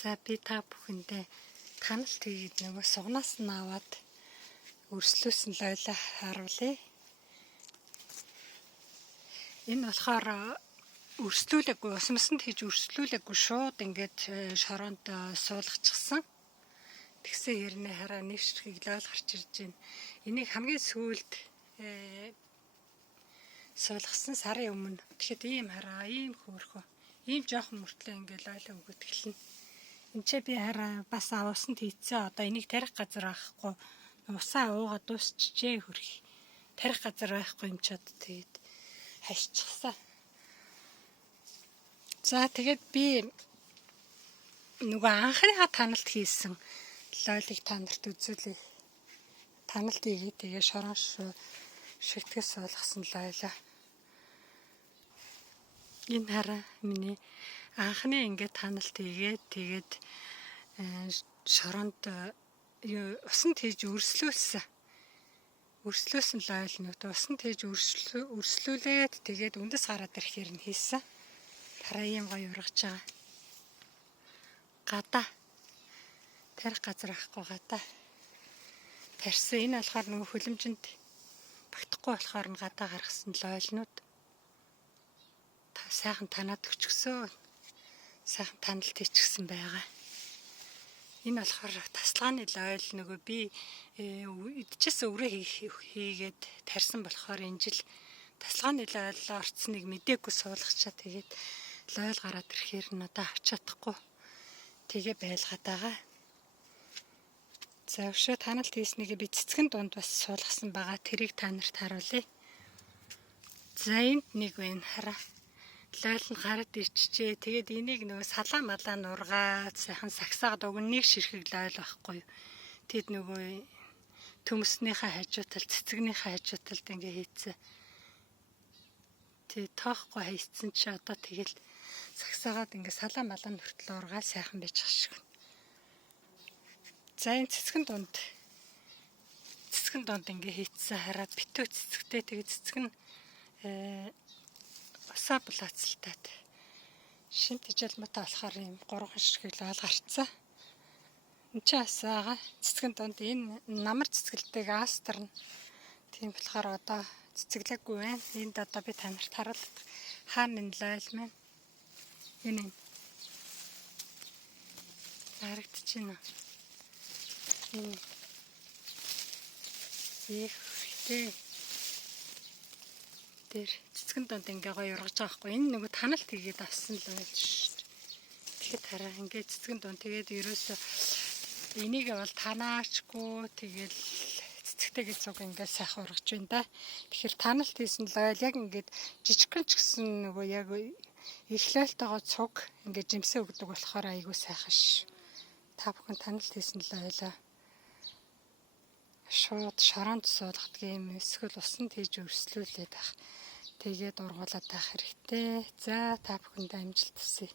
За би та бүхэндээ танал тэгээд нөгөө сугнаас нь аваад өрслөөсөн лойлоо харуулъя. Энэ болохоор өрслүүлээгүй, усмасанд хийж өрслүүлээгүй шууд ингээд шороонд суулгачихсан. Тэгсэн хэрнээ хараа нэвшрхийг лойл гарч ирж байна. Энийг хамгийн сүүлд суулгасан сарын өмнө. Тэгэхэд ийм хараа, ийм хөөрхөө. Ийм жоохон мөртлөө ингээд лойлоо өгöd эхэлнэ. Энд чи би хараа бас авсанд хийцээ. Одоо энийг тарих газар байхгүй. Усаа уугаад дуусчихжээ хөрх. Тарих газар байхгүй юм чад тэгээд хашчихсан. За тэгээд би нөгөө анхныхаа таналт хийсэн лойлыг та нарт үзүүлье. Таналт хийгээ тэгээ шорон шигтгэс суулгасан лойлоо. Энэ хараа миний анхны ингээд таналт хийгээд тэгээд шоронд усанд хийж өрслүүлсэн. Өрслөөсөн лойлнууд усанд хийж өрслүүлээд тэгээд үндэс гараад ирэхээр нь хийсэн. Хараа ийм гоё ургаж байгаа. Гадаа. Тарих газар ахгүй гадаа. Тарьсан. Энэ болохоор нөгөө хөлөмжөнд багтахгүй болохоор нь гадаа гаргасан лойлнууд. Та сайхан танаад өчгсөн. Сайхан таналт хийчихсэн байгаа. Энэ болохоор тасалгааны лойл нөгөө би идчихсэн өрөө хийгээд тарьсан болохоор энэ жил тасалгааны лойлоо орцсныг мэдээгүй суулгачаа тэгээд лойл гараад ирэхээр нь одоо авч чадахгүй. Тэгээ байлгаад байгаа. За өшөө таналт хийснийг би цэцгэн дунд бас суулгасан байгаа. Тэрийг та нарт харуулъя. За энд нэг байна хараа. Лойл нь гараад ирчихжээ. Тэгээд энийг нөгөө салаа малаа нургаад сайхан сагсаад уг нэг ширхэг лойл байхгүй юу. Тэд нөгөө төмснийхээ хажуутал цэцгнийхээ хажууталд ингээ хийцэн. Тэг тоохгүй хайцсан чи одоо тэгэл сагсаагаад ингээ салаа малаа нүртэл ургаал сайхан байж шиг. За энэ цэцгэн дунд ингээ хийцсэн хараа битүү цэцгтэй тэг цэцэг нь усаа булаацалтаад шинэ тижэлмэтэй болохоор юм 3 ширхэг лойл гарцсан. Энд чи асаага цэцгэн дунд энэ намар цэцгэлдэг астер нь тийм болохоор одоо цэцэглээгүй байна. Энд одоо би та нарт харуулдаг. Хаана энэ лойл маань? Энэ харагдчихна. Энэ ихтэй дээр цэцгэн донд ингээ гоё ургаж байгаа хгүй. Энэ нөгөө таналт хийгээд авсан лойл шүү дээ. Тэгэхэд хараа ингээ цэцгэн донд тэгээд ерөөсөө энийг бол танаачгүй тэгэл цэцэгтэйгээ цуг ингээ сайхан ургаж байна да. Тэгэхээр таналт хийсэн лойл яг ингээд жижигхэн ч гэсэн нөгөө яг их лойлтойгоо цуг ингээ жимсээ өгдөг болохоор айгүй сайхан ш. Та бүхэн таналт хийсэн лойлоо шууд шороонд суулгадаг юм эсвэл усанд хийж өрслүүлээд байх. Тэгээд ургуулад байх хэрэгтэй. За та бүхэнд амжилт хүсье.